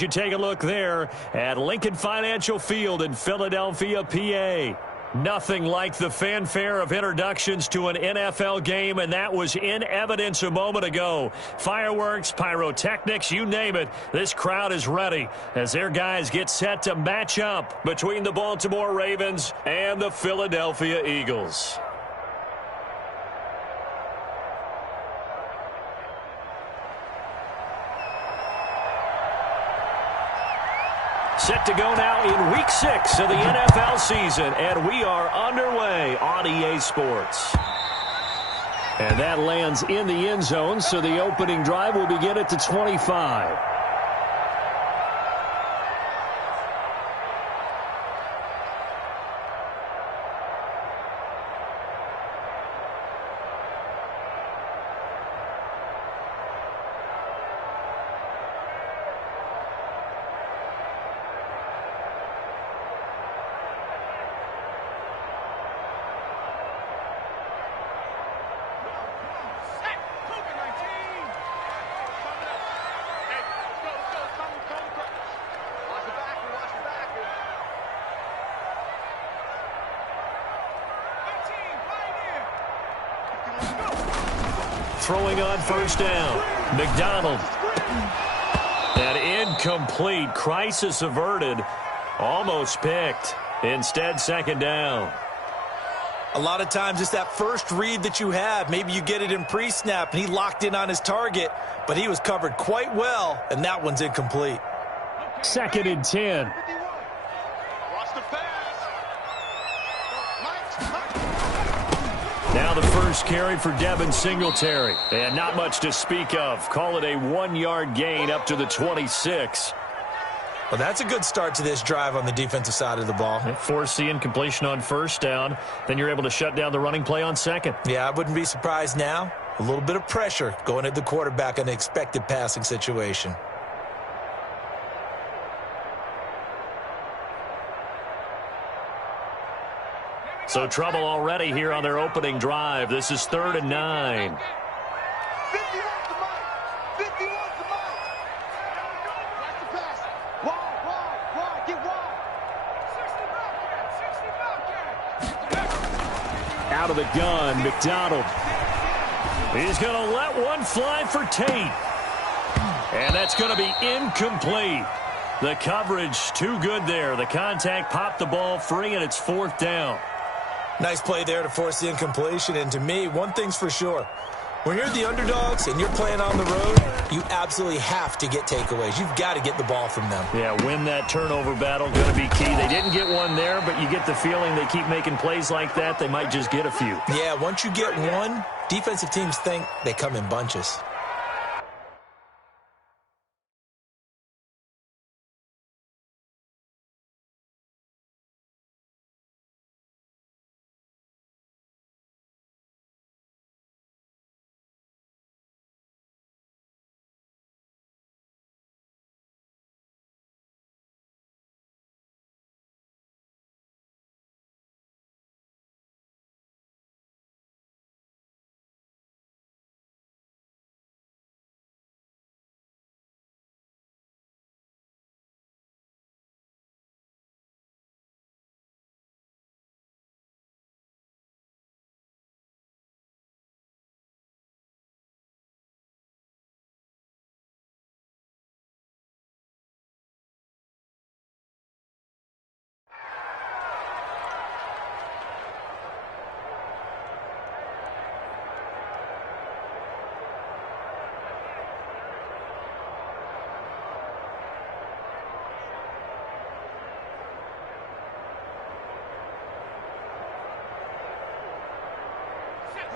You take a look there at Lincoln Financial Field in Philadelphia, PA. Nothing like the fanfare of introductions to an NFL game, and that was in evidence a moment ago. Fireworks, pyrotechnics, you name it. This crowd is ready as their guys get set to match up between the Baltimore Ravens and the Philadelphia Eagles. Set to go now in Week 6 of the NFL season, and we are underway on EA Sports. And that lands in the end zone, so the opening drive will begin at the 25. Throwing on first down, McDonald. An incomplete, crisis averted, almost picked. Instead, second down. A lot of times it's that first read that you have. Maybe you get it in pre-snap, and he locked in on his target, but he was covered quite well, and that one's incomplete. Second and 10. Now the first carry for Devin Singletary. And not much to speak of. Call it a 1-yard gain up to the 26. Well, that's a good start to this drive on the defensive side of the ball. Force the incompletion on first down. Then you're able to shut down the running play on second. Yeah, I wouldn't be surprised now. A little bit of pressure going at the quarterback in an expected passing situation. So trouble already here on their opening drive. This is 3rd and 9. Out of the gun, McDonald. He's going to let one fly for Tate. And that's going to be incomplete. The coverage too good there. The contact popped the ball free, and it's 4th down. Nice play there to force the incompletion. And to me, one thing's for sure. When you're the underdogs and you're playing on the road, you absolutely have to get takeaways. You've got to get the ball from them. Yeah, win that turnover battle, going to be key. They didn't get one there, but you get the feeling they keep making plays like that, they might just get a few. Yeah, once you get one, defensive teams think they come in bunches.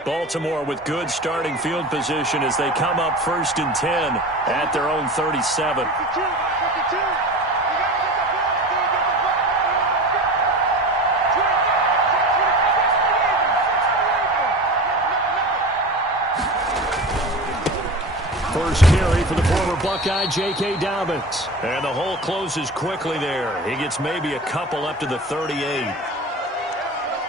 Baltimore with good starting field position as they come up 1st and 10 at their own 37. First carry for the former Buckeye, J.K. Dobbins. And the hole closes quickly there. He gets maybe a couple up to the 38.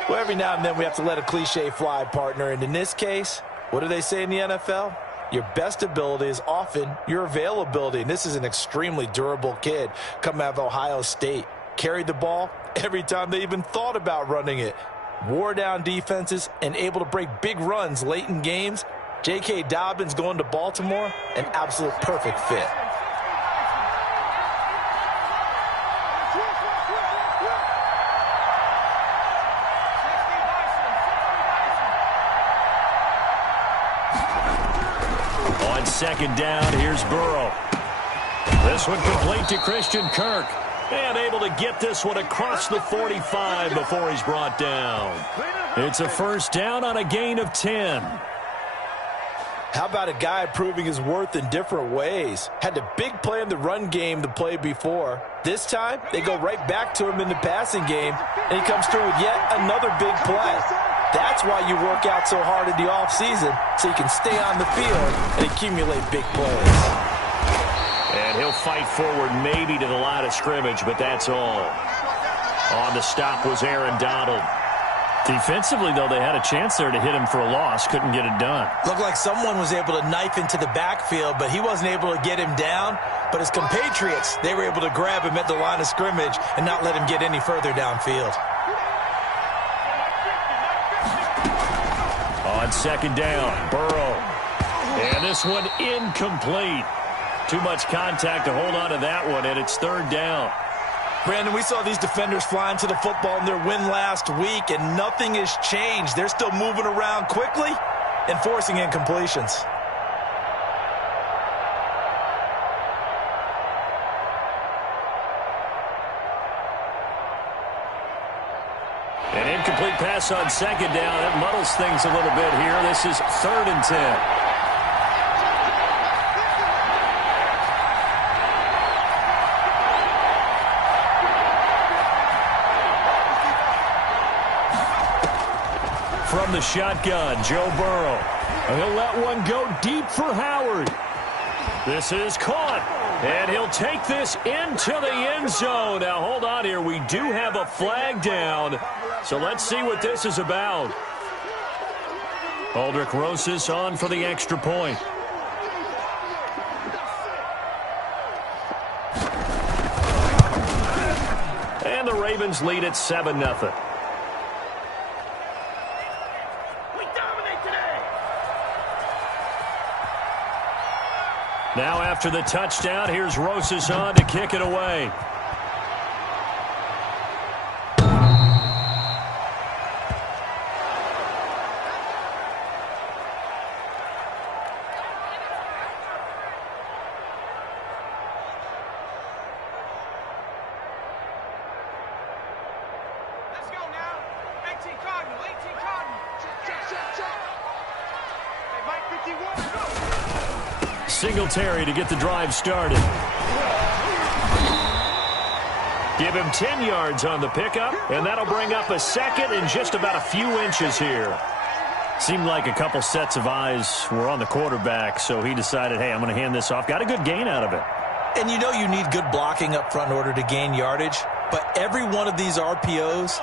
Well, every now and then we have to let a cliche fly, partner. And in this case, what do they say in the NFL? Your best ability is often your availability, and this is an extremely durable kid coming out of Ohio State. Carried the ball every time they even thought about running it. Wore down defenses and able to break big runs late in games. J.K. Dobbins going to Baltimore, an absolute perfect fit. On second down, here's Burrow. This one complete to Christian Kirk. And able to get this one across the 45 before he's brought down. It's a first down on a gain of 10. How about a guy proving his worth in different ways? Had a big play in the run game the play before. This time, they go right back to him in the passing game, and he comes through with yet another big play. That's why you work out so hard in the offseason, so you can stay on the field and accumulate big plays. And he'll fight forward maybe to the line of scrimmage, but that's all. On the stop was Aaron Donald. Defensively, though, they had a chance there to hit him for a loss. Couldn't get it done. Looked like someone was able to knife into the backfield, but he wasn't able to get him down. But his compatriots, they were able to grab him at the line of scrimmage and not let him get any further downfield. On second down, Burrow. And this one incomplete. Too much contact to hold on to that one, and it's third down. Brandon, we saw these defenders flying to the football in their win last week, and nothing has changed. They're still moving around quickly and forcing incompletions. An incomplete pass on second down. That muddles things a little bit here. This is 3rd and 10. From the shotgun, Joe Burrow. He'll let one go deep for Howard. This is caught, and he'll take this into the end zone. Now, hold on here. We do have a flag down, so let's see what this is about. Aldrich Rosas on for the extra point. And the Ravens lead at 7-0. Now after the touchdown, here's Rosas on to kick it away. Let's go now. 18 Cardinal, 18 Cardinal. Check. Hey, Mike 51, go. Singletary to get the drive started. Give him 10 yards on the pickup, and that'll bring up a second in just about a few inches here. Seemed like a couple sets of eyes were on the quarterback, so he decided, hey, I'm going to hand this off. Got a good gain out of it. And you know you need good blocking up front in order to gain yardage, but every one of these RPOs,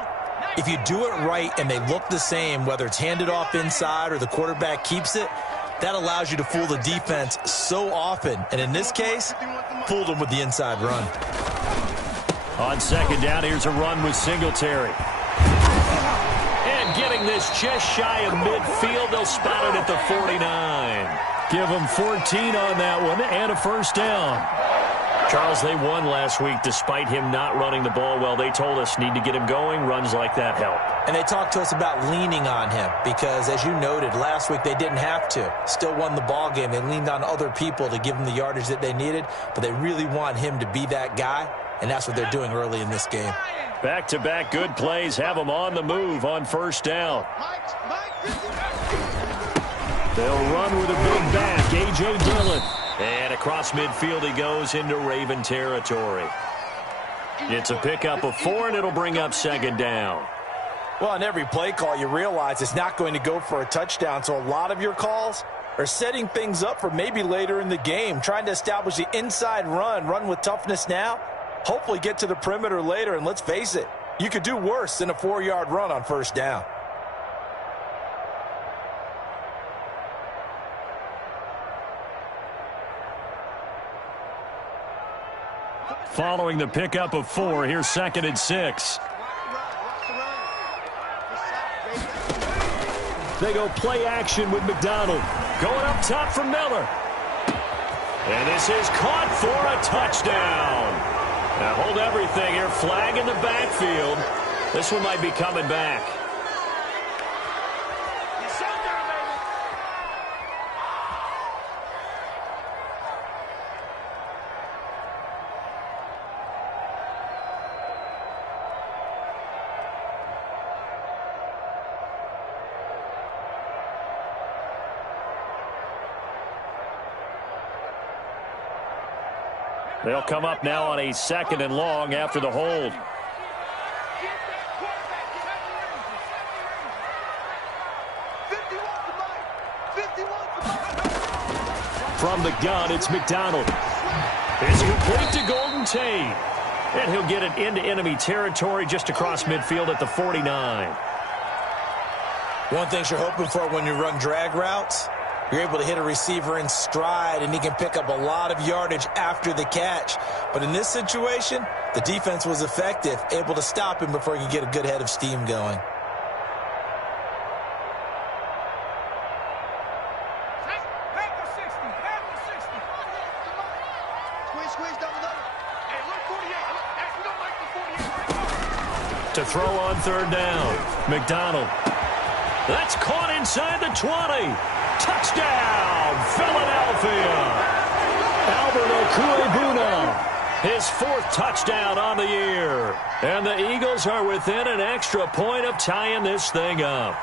if you do it right and they look the same, whether it's handed off inside or the quarterback keeps it, that allows you to fool the defense so often. And in this case, fooled them with the inside run. On second down, here's a run with Singletary. And getting this just shy of midfield, they'll spot it at the 49. Give them 14 on that one and a first down. Charles, they won last week despite him not running the ball well. They told us need to get him going. Runs like that help. And they talked to us about leaning on him because, as you noted, last week they didn't have to. Still won the ball game. They leaned on other people to give them the yardage that they needed, but they really want him to be that guy, and that's what they're doing early in this game. Back-to-back good plays have them on the move on first down. They'll run with a big back, A.J. Dillon. And across midfield he goes into Raven territory. It's a pickup of 4, and it'll bring up second down. Well, on every play call, you realize it's not going to go for a touchdown, so a lot of your calls are setting things up for maybe later in the game, trying to establish the inside run with toughness now, hopefully get to the perimeter later, and let's face it, you could do worse than a 4-yard run on first down. following the pickup of 4. Here's 2nd and 6. They go play action with McDonald. Going up top for Miller. And this is caught for a touchdown. Now hold everything here. Flag in the backfield. This one might be coming back. They'll come up now on a 2nd and long after the hold. From the gun, it's McDonald. It's complete to Golden Tate. And he'll get it into enemy territory just across midfield at the 49. One thing you're hoping for when you run drag routes, you're able to hit a receiver in stride, and he can pick up a lot of yardage after the catch. But in this situation, the defense was effective, able to stop him before he could get a good head of steam going. To throw on 3rd down. McDonald. That's caught inside the 20. Touchdown, Philadelphia. Albert Okwuegbuna, his 4th touchdown on the year. And the Eagles are within an extra point of tying this thing up.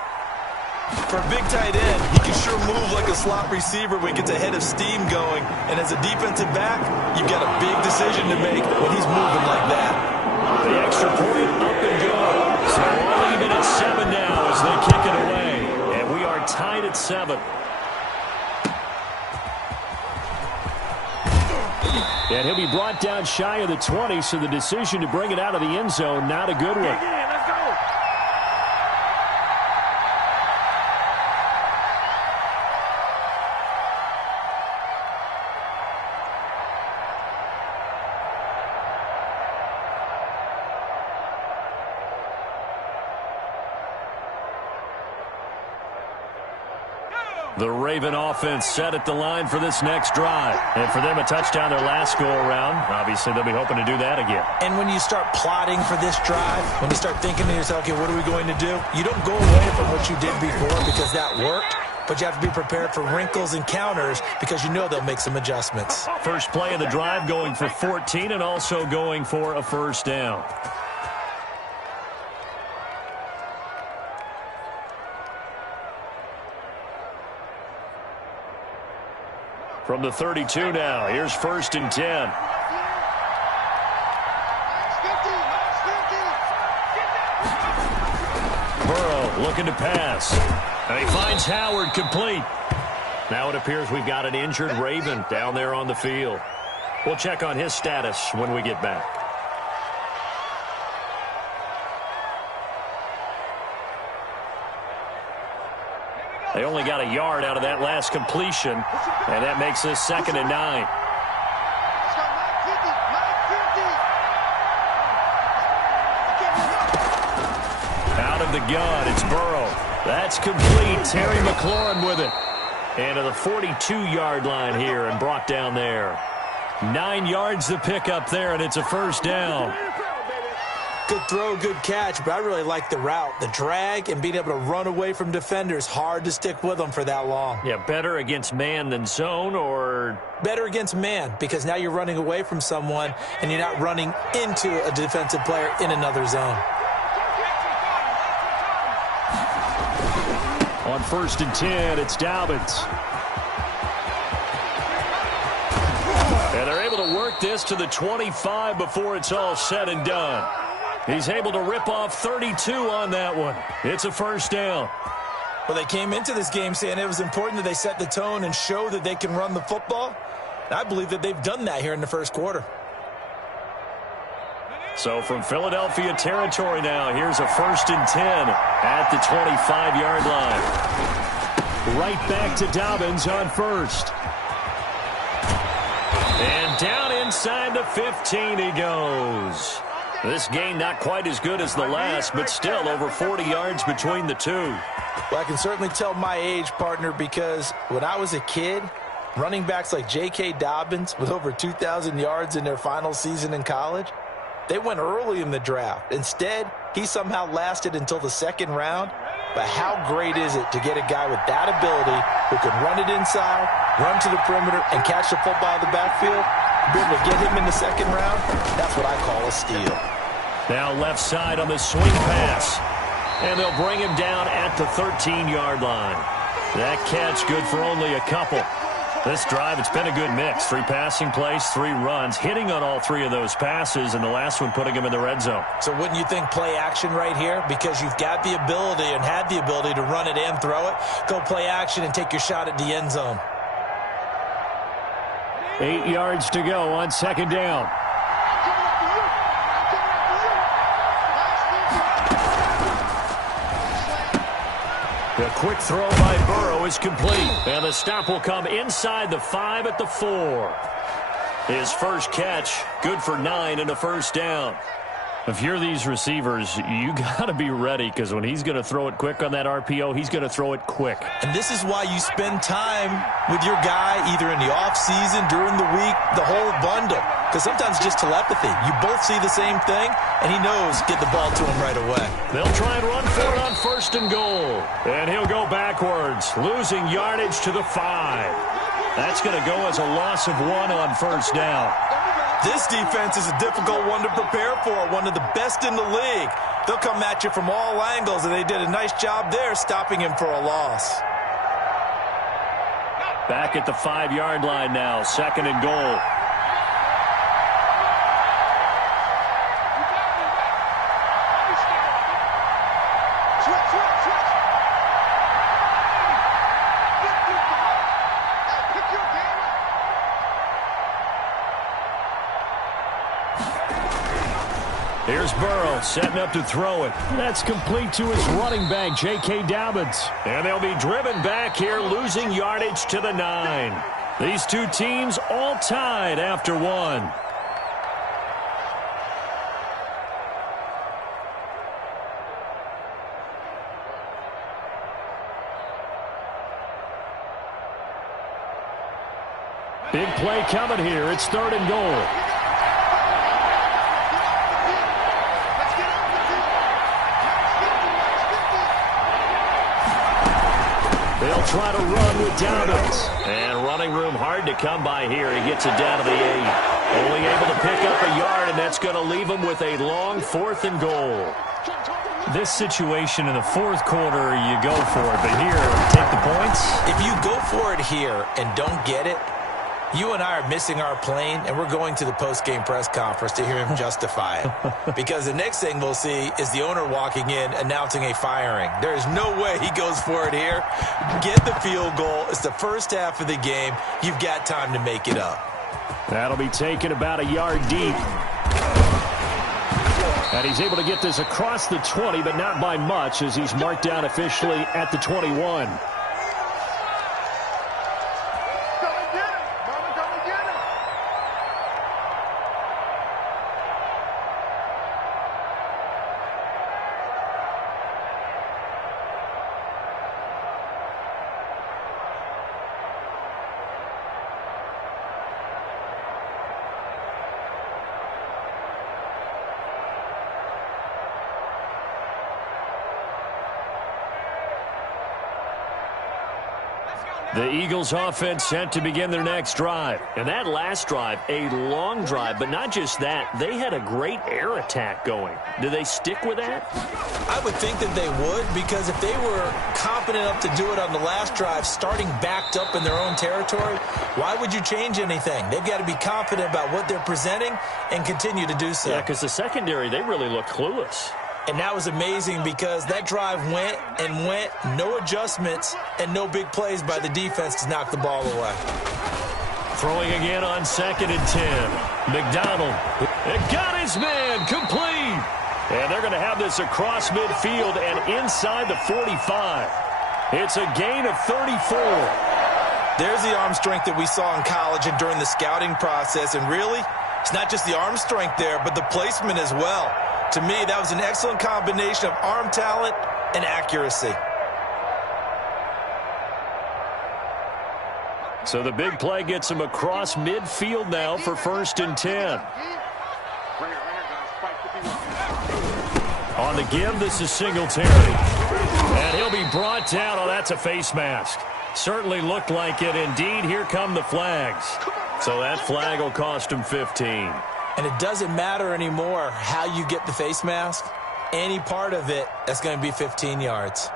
For a big tight end, he can sure move like a slot receiver when he gets a head of steam going. And as a defensive back, you've got a big decision to make when he's moving like that. The extra point up and good. So all even at 7 now as they kick it away. And we are tied at 7. And he'll be brought down shy of the 20, so the decision to bring it out of the end zone, not a good one. The Raven offense set at the line for this next drive. And for them, a touchdown their last go-around. Obviously, they'll be hoping to do that again. And when you start plotting for this drive, when you start thinking to yourself, okay, what are we going to do? You don't go away from what you did before because that worked, but you have to be prepared for wrinkles and counters because you know they'll make some adjustments. First play of the drive going for 14 and also going for a 1st down. From the 32 now, here's 1st and 10. Burrow looking to pass. And he finds Howard complete. Now it appears we've got an injured Raven down there on the field. We'll check on his status when we get back. They only got a yard out of that last completion, and that makes this 2nd and 9. Out of the gun, it's Burrow. That's complete. Terry McLaurin with it. And to the 42-yard line here and brought down there. 9 yards to pick up there, and it's a 1st down. Good throw, good catch, but I really like the route. The drag and being able to run away from defenders. Hard to stick with them for that long. Yeah, better against man than zone, or? Better against man, because now you're running away from someone and you're not running into a defensive player in another zone. On 1st and 10, it's Dobbins. And they're able to work this to the 25 before it's all said and done. He's able to rip off 32 on that one. It's a 1st down. Well, they came into this game saying it was important that they set the tone and show that they can run the football. I believe that they've done that here in the 1st quarter. So from Philadelphia territory now, here's a 1st and 10 at the 25-yard line. Right back to Dobbins on 1st. And down inside the 15 he goes. This gain not quite as good as the last, but still over 40 yards between the two. Well, I can certainly tell my age, partner, because when I was a kid, running backs like J.K. Dobbins with over 2,000 yards in their final season in college, they went early in the draft. Instead, he somehow lasted until the second round. But how great is it to get a guy with that ability who can run it inside, run to the perimeter, and catch the football in the backfield? Be able to get him in the second round, that's what I call a steal. Now left side on the swing pass. And they'll bring him down at the 13-yard line. That catch good for only a couple. This drive, it's been a good mix. 3 passing plays, 3 runs, hitting on all 3 of those passes, and the last one putting him in the red zone. So wouldn't you think play action right here? Because you've got the ability and had the ability to run it and throw it. Go play action and take your shot at the end zone. 8 yards to go on second down. The quick throw by Burrow is complete. And the stop will come inside the 5 at the 4. His first catch, good for 9 and a first down. If you're these receivers, you got to be ready, because when he's going to throw it quick on that RPO, he's going to throw it quick. And this is why you spend time with your guy either in the offseason, during the week, the whole bundle. Because sometimes just telepathy. You both see the same thing, and he knows get the ball to him right away. They'll try and run for it on first and goal. And he'll go backwards, losing yardage to the 5. That's going to go as a loss of 1 on first down. This defense is a difficult one to prepare for, one of the best in the league. They'll come at you from all angles, and they did a nice job there stopping him for a loss. Back at the 5-yard line now, second and goal. Here's Burrow setting up to throw it. That's complete to his running back, J.K. Dobbins. And they'll be driven back here, losing yardage to the 9. These two teams all tied after 1. Big play coming here. It's third and goal. They'll try to run with Dobbins. And running room hard to come by here. He gets it down to the 8. Only able to pick up a yard, and that's going to leave him with a long 4th and goal. This situation in the 4th quarter, you go for it. But here, take the points. If you go for it here and don't get it, you and I are missing our plane, and we're going to the post-game press conference to hear him justify it. Because the next thing we'll see is the owner walking in announcing a firing. There is no way he goes for it here. Get the field goal. It's the first half of the game. You've got time to make it up. That'll be taken about a yard deep. And he's able to get this across the 20, but not by much, as he's marked down officially at the 21. The Eagles offense set to begin their next drive. And that last drive, a long drive, but not just that. They had a great air attack going. Do they stick with that? I would think that they would, because if they were confident enough to do it on the last drive, starting backed up in their own territory, why would you change anything? They've got to be confident about what they're presenting and continue to do so. Yeah, because the secondary, they really looked clueless. And that was amazing, because that drive went and went, no adjustments, and no big plays by the defense to knock the ball away. Throwing again on second and 10. McDonald. It got his man complete. And they're going to have this across midfield and inside the 45. It's a gain of 34. There's the arm strength that we saw in college and during the scouting process. And really, it's not just the arm strength there, but the placement as well. To me, that was an excellent combination of arm talent and accuracy. So the big play gets him across midfield now for 1st and 10. On the give, this is Singletary. And he'll be brought down. Oh, that's a face mask. Certainly looked like it. Indeed, here come the flags. So that flag will cost him 15. And it doesn't matter anymore how you get the face mask. Any part of it, that's going to be 15 yards.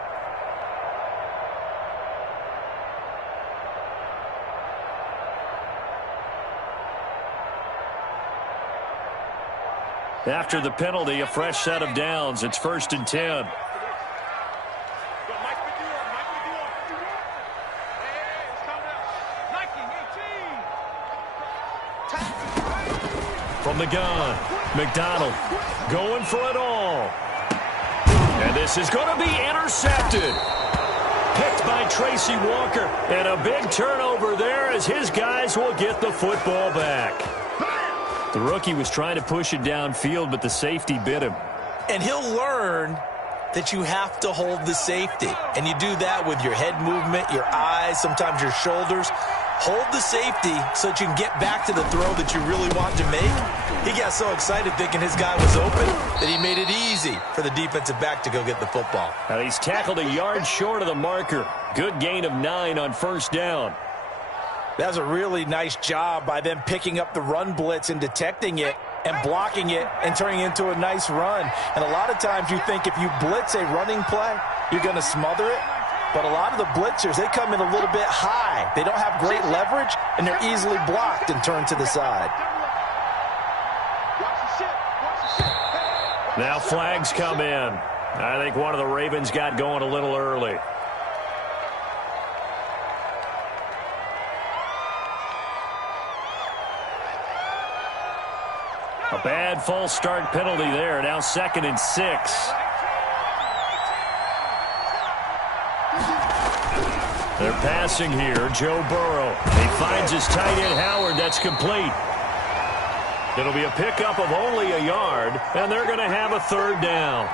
After the penalty, a fresh set of downs. It's 1st and 10. From the gun, McDonald going for it all. And this is going to be intercepted. Picked by Tracy Walker. And a big turnover there as his guys will get the football back. The rookie was trying to push it downfield, but the safety bit him. And he'll learn that you have to hold the safety. And you do that with your head movement, your eyes, sometimes your shoulders. Hold the safety so that you can get back to the throw that you really want to make. He got so excited thinking his guy was open that he made it easy for the defensive back to go get the football. And he's tackled a yard short of the marker. Good gain of 9 on 1st down. That was a really nice job by them picking up the run blitz and detecting it and blocking it and turning it into a nice run. And a lot of times you think if you blitz a running play, you're going to smother it. But a lot of the blitzers, they come in a little bit high. They don't have great leverage, and they're easily blocked and turned to the side. Now flags come in. I think one of the Ravens got going a little early. A bad false start penalty there. Now 2nd and 6. They're passing here. Joe Burrow. He finds his tight end Howard. That's complete. It'll be a pickup of only a yard, and they're going to have a 3rd down.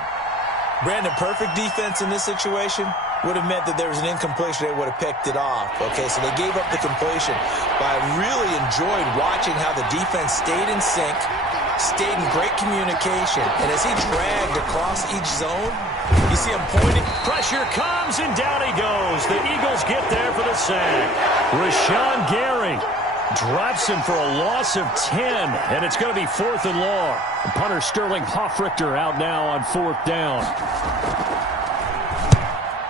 Brandon, perfect defense in this situation would have meant that there was an incompletion. They would have picked it off. Okay, so they gave up the completion. But I really enjoyed watching how the defense stayed in sync, stayed in great communication, and as he dragged across each zone, you see him pointing. Pressure comes, and down he goes. The Eagles get there for the sack. Rashawn Gary drops him for a loss of 10, and it's going to be 4th and long. The punter Sterling Hoffrichter out now on 4th down.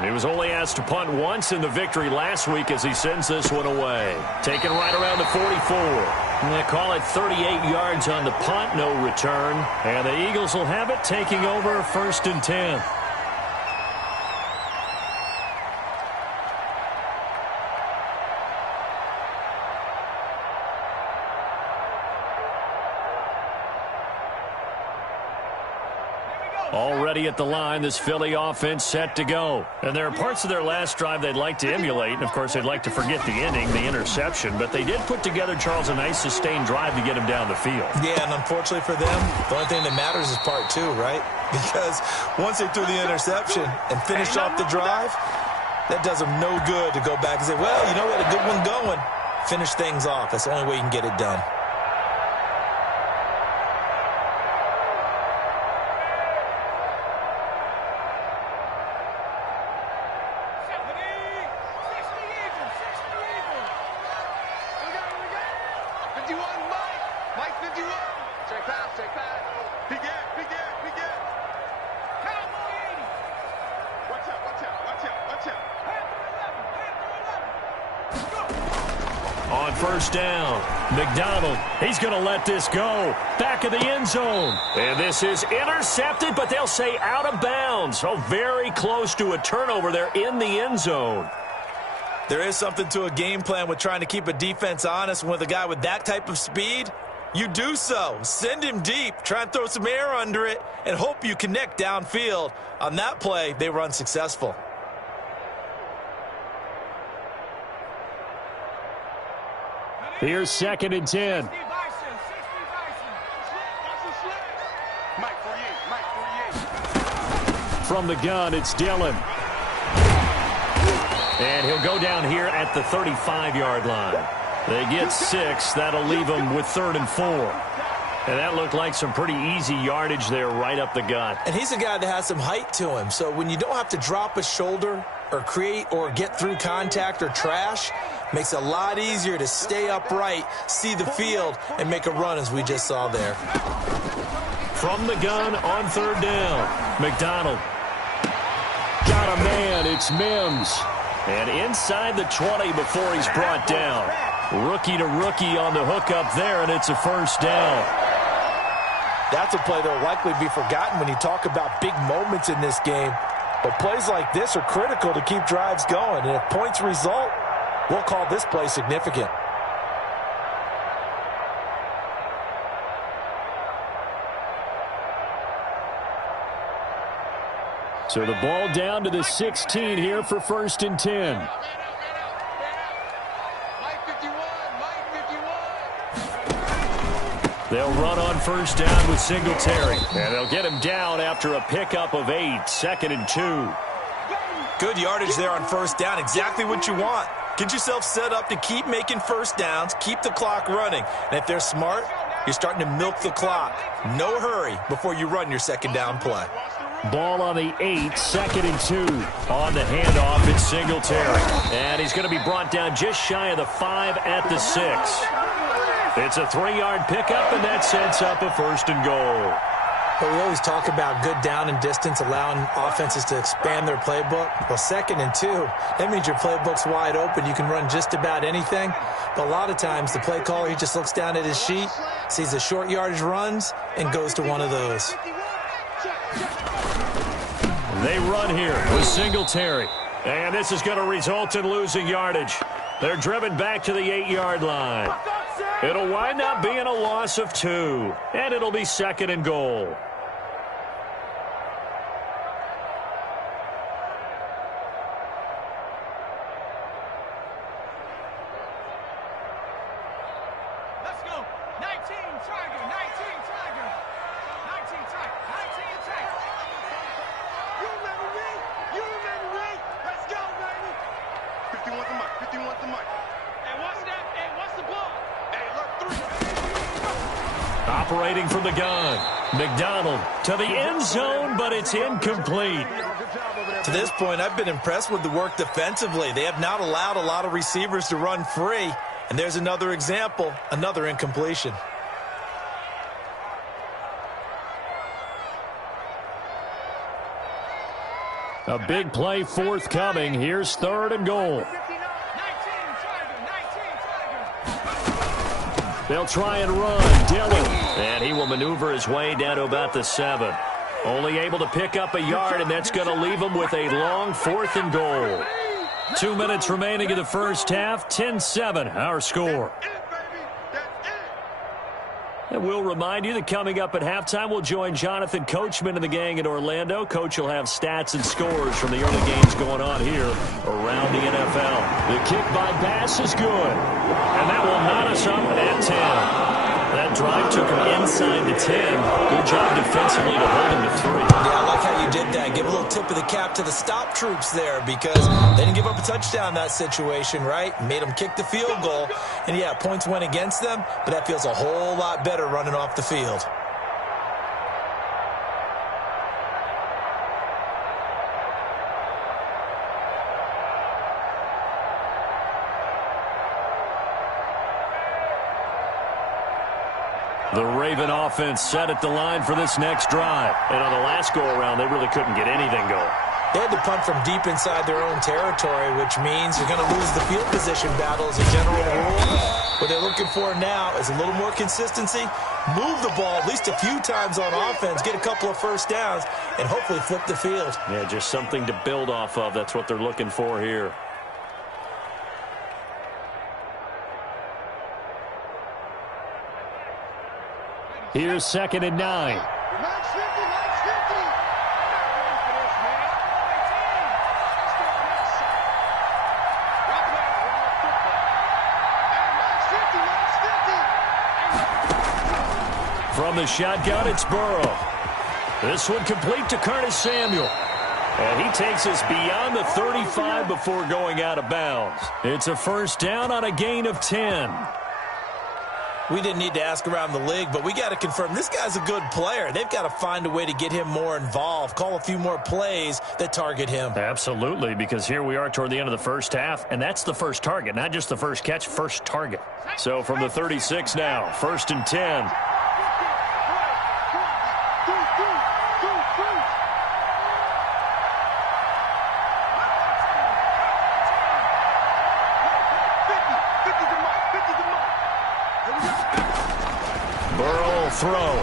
He was only asked to punt once in the victory last week as he sends this one away. Taken right around the 44. And they call it 38 yards on the punt, no return. And the Eagles will have it, taking over 1st and 10. Already at the line, this Philly offense set to go. And there are parts of their last drive they'd like to emulate. And, of course, they'd like to forget the ending, the interception. But they did put together, Charles, a nice sustained drive to get him down the field. Yeah, and unfortunately for them, the only thing that matters is part 2, right? Because once they threw the interception and finished off the drive, that does them no good to go back and say, well, you know, we had a good one going. Finish things off. That's the only way you can get it done. On 1st down, McDonald, he's going to let this go. Back of the end zone. And this is intercepted, but they'll say out of bounds. So very close to a turnover there in the end zone. There is something to a game plan with trying to keep a defense honest. With a guy with that type of speed, you do so. Send him deep. Try and throw some air under it and hope you connect downfield. On that play, they were unsuccessful. Here's 2nd and 10. Mike 48, Mike 48. From the gun, it's Dillon. And he'll go down here at the 35-yard line. They get 6. That'll leave them with 3rd and 4. And that looked like some pretty easy yardage there right up the gut. And he's a guy that has some height to him. So when you don't have to drop a shoulder or create or get through contact or trash, makes it a lot easier to stay upright, see the field, and make a run as we just saw there. From the gun on 3rd down, McDonald. Got a man, it's Mims. And inside the 20 before he's brought down. Rookie to rookie on the hookup there, and it's a 1st down. That's a play that will likely be forgotten when you talk about big moments in this game. But plays like this are critical to keep drives going. And if points result, we'll call this play significant. So the ball down to the 16 here for 1st and 10. They'll run on 1st down with Singletary. And they'll get him down after a pickup of 8, 2nd and 2. Good yardage there on 1st down. Exactly what you want. Get yourself set up to keep making 1st downs, keep the clock running. And if they're smart, you're starting to milk the clock. No hurry before you run your 2nd down play. Ball on the 8, 2nd and 2. On the handoff, it's Singletary. And he's going to be brought down just shy of the 5 at the 6. It's a 3-yard pickup, and that sets up a 1st and goal. But we always talk about good down and distance, allowing offenses to expand their playbook. Well, 2nd and 2, that means your playbook's wide open. You can run just about anything. But a lot of times, the play caller, he just looks down at his sheet, sees the short yardage runs, and goes to one of those. They run here with Singletary. And this is going to result in losing yardage. They're driven back to the 8-yard line. It'll wind up being a loss of 2. And it'll be 2nd and goal. Let's go. 19 Tiger, 19 Tiger. 19 Tiger, 19 Tiger. You remember me? You remember me? Let's go, baby. 51's the mic, 51's the mic. Hey, what's that? Hey, what's the ball? Hey, look, 3. Operating from the gun. McDonald to the end zone, but it's incomplete. To this point, I've been impressed with the work defensively. They have not allowed a lot of receivers to run free. And there's another example, another incompletion. A big play forthcoming. Here's 3rd and goal. 19 Tiger, 19 Tiger. They'll try and run. Dillon. And he will maneuver his way down to about the 7. Only able to pick up a yard, and that's going to leave him with a long 4th and goal. 2 minutes remaining in the first half. 10-7, our score. And we'll remind you that coming up at halftime, we'll join Jonathan Coachman and the gang in Orlando. Coach will have stats and scores from the early games going on here around the NFL. The kick by Bass is good. And that will knot us up at 10. That drive took him inside the 10. Good job defensively to hold him to 3. Yeah, I like how you did that. Give a little tip of the cap to the stop troops there because they didn't give up a touchdown in that situation, right? Made them kick the field goal. And, yeah, points went against them, but that feels a whole lot better running off the field. The Raven offense set at the line for this next drive. And on the last go-around, they really couldn't get anything going. They had to punt from deep inside their own territory, which means you're going to lose the field position battle as a general rule. What they're looking for now is a little more consistency, move the ball at least a few times on offense, get a couple of 1st downs, and hopefully flip the field. Yeah, just something to build off of. That's what they're looking for here. Here's 2nd and 9. Max 50, Max 50. Max 50, From the shotgun, it's Burrow. This one complete to Curtis Samuel. And he takes us beyond the 35 before going out of bounds. It's a first down on a gain of 10. We didn't need to ask around the league, but we got to confirm this guy's a good player. They've got to find a way to get him more involved, call a few more plays that target him. Absolutely, because here we are toward the end of the first half, and that's the first target, not just the first catch, first target. So from the 36 now, first and 10. Throw.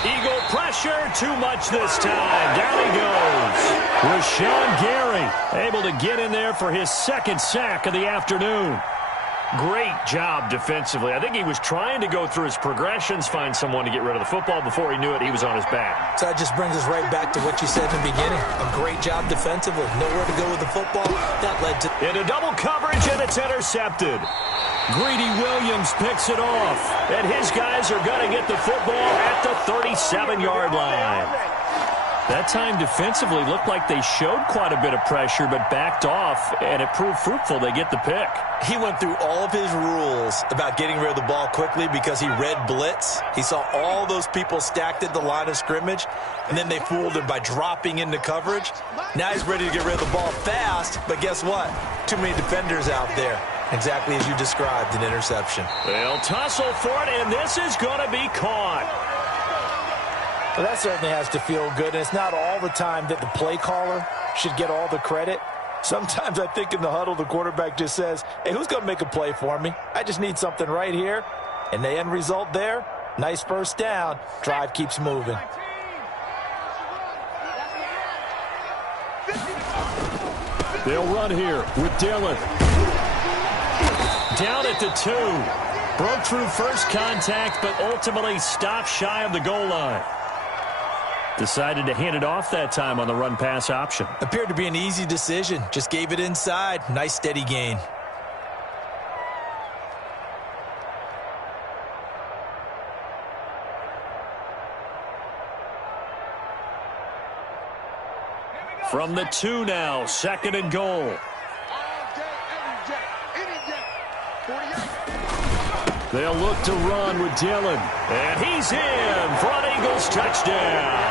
Eagle pressure, too much this time. Down he goes. Rashawn Gary able to get in there for his second sack of the afternoon. Great job defensively. I think he was trying to go through his progressions, find someone to get rid of the football. Before he knew it, he was on his back. So that just brings us right back to what you said in the beginning. A great job defensively. Nowhere to go with the football. That led to... Into double coverage, and it's intercepted. Greedy Williams picks it off, and his guys are going to get the football at the 37-yard line. That time defensively looked like they showed quite a bit of pressure but backed off, and it proved fruitful. They get the pick. He went through all of his rules about getting rid of the ball quickly because he read blitz. He saw all those people stacked at the line of scrimmage, and then they fooled him by dropping into coverage. Now he's ready to get rid of the ball fast, but guess what? Too many defenders out there. Exactly as you described, an interception. They'll tussle for it, and this is going to be caught. Well, that certainly has to feel good, and it's not all the time that the play caller should get all the credit. Sometimes I think in the huddle, the quarterback just says, hey, who's going to make a play for me? I just need something right here. And the end result there, nice first down. Drive keeps moving. They'll run here with Dillon. Down at the 2. Broke through first contact, but ultimately stopped shy of the goal line. Decided to hand it off that time on the run-pass option. Appeared to be an easy decision. Just gave it inside. Nice steady gain. From the 2 now, second and goal. They'll look to run with Dillon. And he's in for an Eagles touchdown.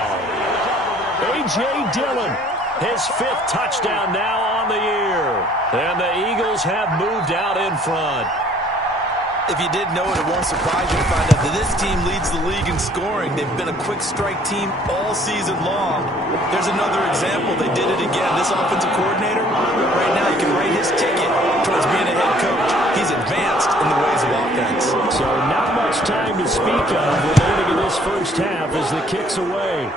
A.J. Dillon, his 5th touchdown now on the year. And the Eagles have moved out in front. If you didn't know it, it won't surprise you to find out that this team leads the league in scoring. They've been a quick strike team all season long. There's another example. They did it again. This offensive coordinator, right now you can write his ticket towards being a head coach. He's advanced in the ways of offense. So not much time to speak of remaining in this first half as the kick's away.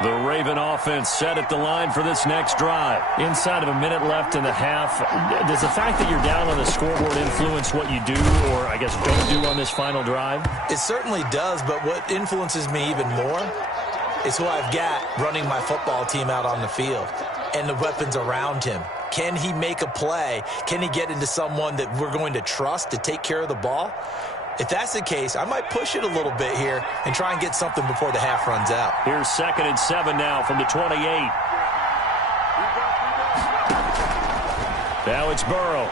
The Raven offense set at the line for this next drive. Inside of a minute left in the half, does the fact that you're down on the scoreboard influence what you do or, I guess, don't do on this final drive? It certainly does, but what influences me even more is who I've got running my football team out on the field and the weapons around him. Can he make a play? Can he get into someone that we're going to trust to take care of the ball? If that's the case, I might push it a little bit here and try and get something before the half runs out. Here's 2nd and 7 now from the 28. Now it's Burrow.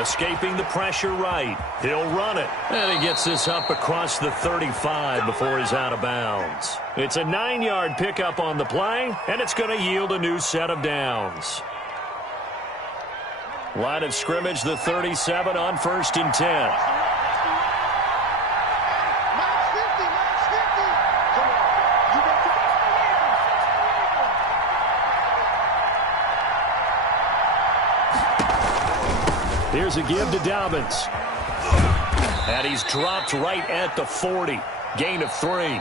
Escaping the pressure right. He'll run it. And he gets this up across the 35 before he's out of bounds. It's a 9-yard pickup on the play, and it's going to yield a new set of downs. Line of scrimmage, the 37 on 1st and 10. Here's a give to Dobbins. And he's dropped right at the 40. Gain of 3.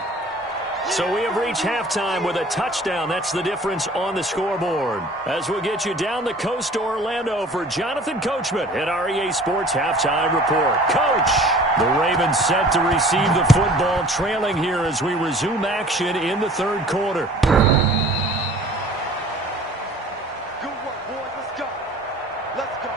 So we have reached halftime with a touchdown. That's the difference on the scoreboard. As we'll get you down the coast to Orlando for Jonathan Coachman at REA Sports Halftime Report. Coach, the Ravens set to receive the football, trailing here as we resume action in the third quarter. Good work, boys. Let's go. Let's go.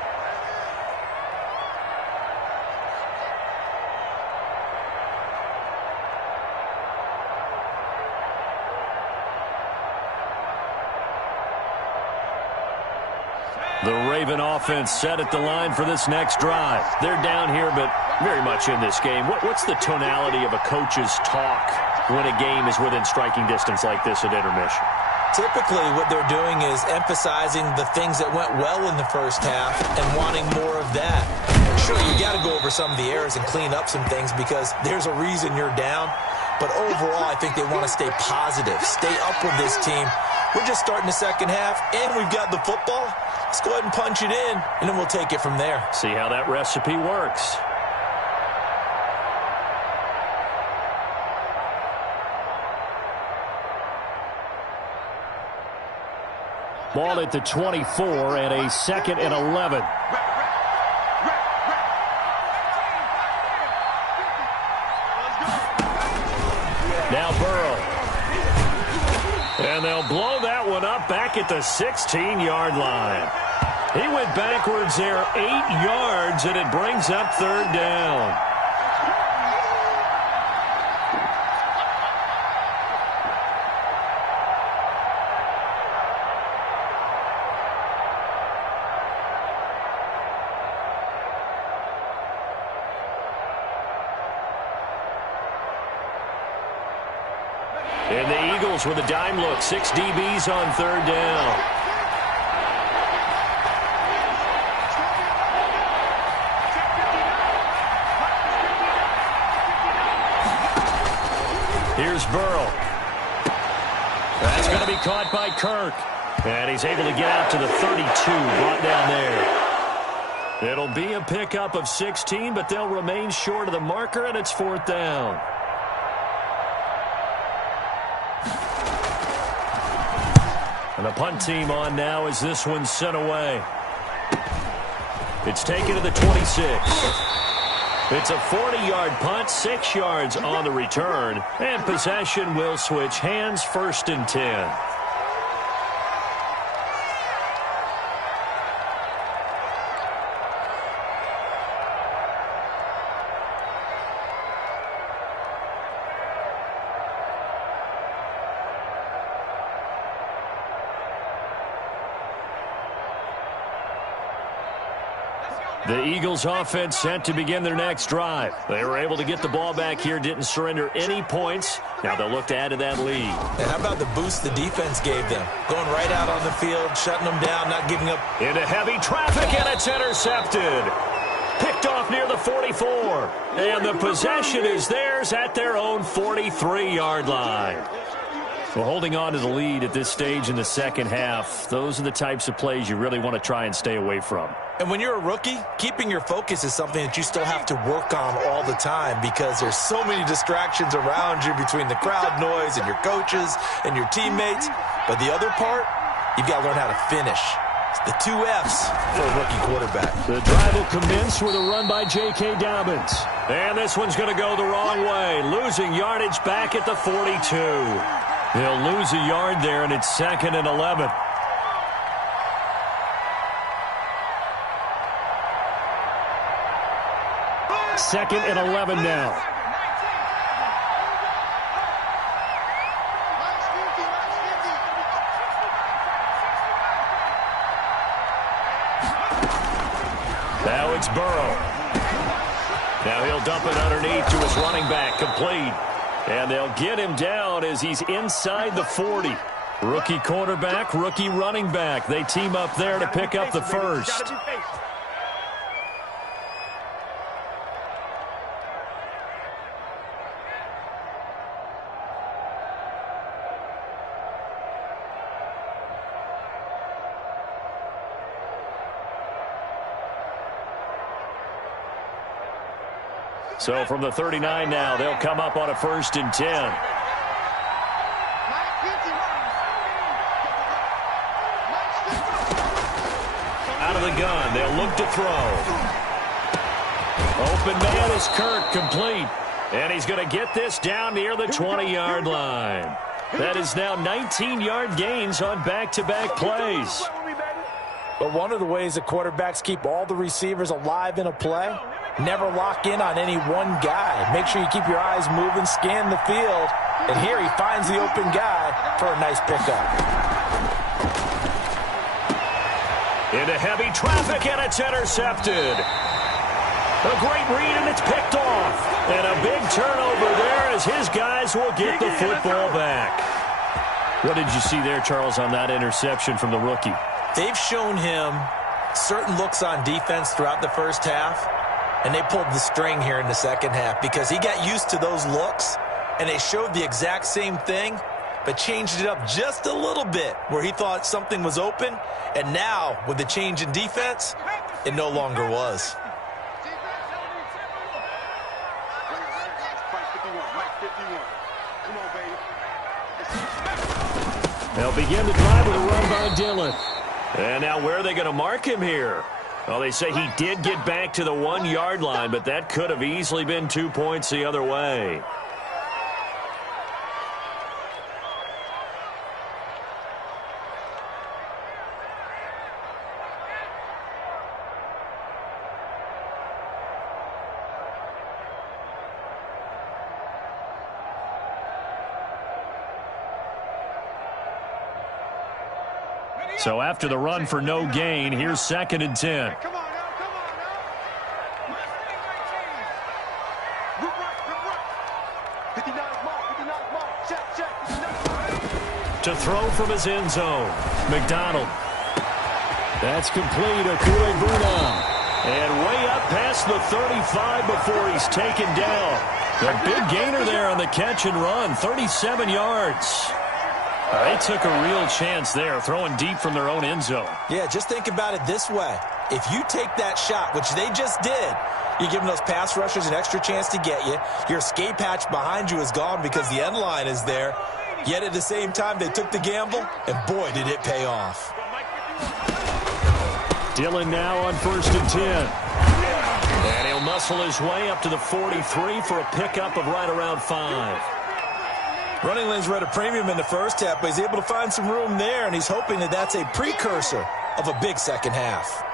The Raven offense set at the line for this next drive. They're down here, but very much in this game. What's the tonality of a coach's talk when a game is within striking distance like this at intermission? Typically, what they're doing is emphasizing the things that went well in the first half and wanting more of that. Sure, you got to go over some of the errors and clean up some things because there's a reason you're down. But overall, I think they want to stay positive, stay up with this team. We're just starting the second half, and we've got the football. Let's go ahead and punch it in, and then we'll take it from there. See how that recipe works. Ball at the 24 and a 2nd and 11. Now Burrow. And they'll blow that one up back at the 16-yard line. He went backwards there 8 yards, and it brings up third down. And the Eagles with a dime look. 6 DBs on third down. Here's Burrow. That's going to be caught by Kirk. And he's able to get out to the 32. Brought down there. It'll be a pickup of 16, but they'll remain short of the marker, and it's fourth down. And the punt team on now as this one's sent away. It's taken to the 26. It's a 40-yard punt, 6 yards on the return. And possession will switch hands, 1st and 10. The Eagles offense set to begin their next drive. They were able to get the ball back here, didn't surrender any points. Now they'll look to add to that lead. And how about the boost the defense gave them? Going right out on the field, shutting them down, not giving up. Into heavy traffic, and it's intercepted. Picked off near the 44. And the possession is theirs at their own 43-yard line. Well, holding on to the lead at this stage in the second half, those are the types of plays you really want to try and stay away from. And when you're a rookie, keeping your focus is something that you still have to work on all the time because there's so many distractions around you between the crowd noise and your coaches and your teammates. But the other part, you've got to learn how to finish. It's the 2 F's for a rookie quarterback. The drive will commence with a run by J.K. Dobbins. And this one's going to go the wrong way, losing yardage back at the 42. They'll lose a yard there, and it's 2nd and 11. Second and 11 now. Now it's Burrow. Now he'll dump it underneath to his running back, complete. And they'll get him down as he's inside the 40. Rookie quarterback, rookie running back. They team up there to pick up the first. So from the 39 now, they'll come up on a 1st and 10. of the gun. They'll look to throw. Open man is Kirk, complete. And he's going to get this down near the 20-yard line. That is now 19-yard gains on back-to-back plays. But one of the ways that quarterbacks keep all the receivers alive in a play, never lock in on any one guy. Make sure you keep your eyes moving, scan the field. And here he finds the open guy for a nice pickup. Into heavy traffic, and it's intercepted. A great read, and it's picked off. And a big turnover there as his guys will get the football back. What did you see there, Charles, on that interception from the rookie? They've shown him certain looks on defense throughout the first half, and they pulled the string here in the second half because he got used to those looks, and they showed the exact same thing, but changed it up just a little bit where he thought something was open, and now, with the change in defense, it no longer was. They'll begin to drive with a run by Dillon. And now where are they going to mark him here? Well, they say he did get back to the 1-yard line, but that could have easily been 2 points the other way. So after the run for no gain, here's 2nd and 10. Come on now, come on now. 59 mark, check. To throw from his end zone, McDonald. That's complete, Akulebuna. And way up past the 35 before he's taken down. The big gainer there on the catch and run, 37 yards. They took a real chance there, throwing deep from their own end zone. Yeah, just think about it this way. If you take that shot, which they just did, you're giving those pass rushers an extra chance to get you. Your escape hatch behind you is gone because the end line is there. Yet at the same time, they took the gamble, and boy, did it pay off. Dillon now on 1st and 10. And he'll muscle his way up to the 43 for a pickup of right around 5. Running lanes were at a premium in the first half, but he's able to find some room there, and he's hoping that that's a precursor of a big second half.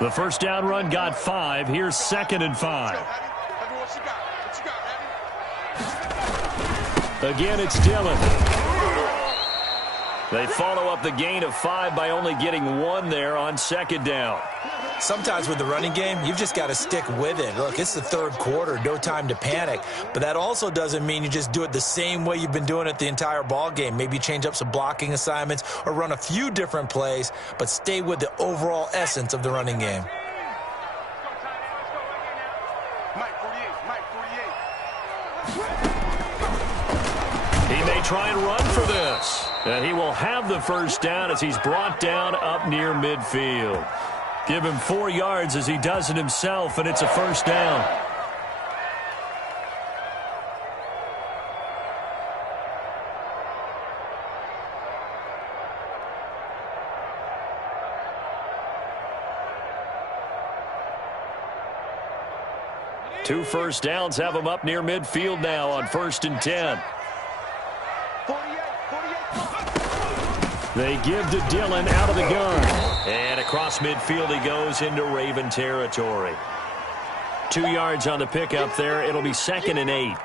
The first down run got 5. Here's 2nd and 5. Again, it's Dillon. They follow up the gain of 5 by only getting 1 there on 2nd down. Sometimes with the running game, you've just got to stick with it. Look, it's the 3rd quarter, no time to panic. But that also doesn't mean you just do it the same way you've been doing it the entire ball game. Maybe change up some blocking assignments or run a few different plays, but stay with the overall essence of the running game. He may try and run for this. And he will have the first down as he's brought down up near midfield. Give him 4 yards as he does it himself, and it's a first down. Two first downs have him up near midfield now on 1st and 10. They give to Dillon out of the gun. And across midfield he goes into Raven territory. 2 yards on the pickup there. It'll be 2nd and 8.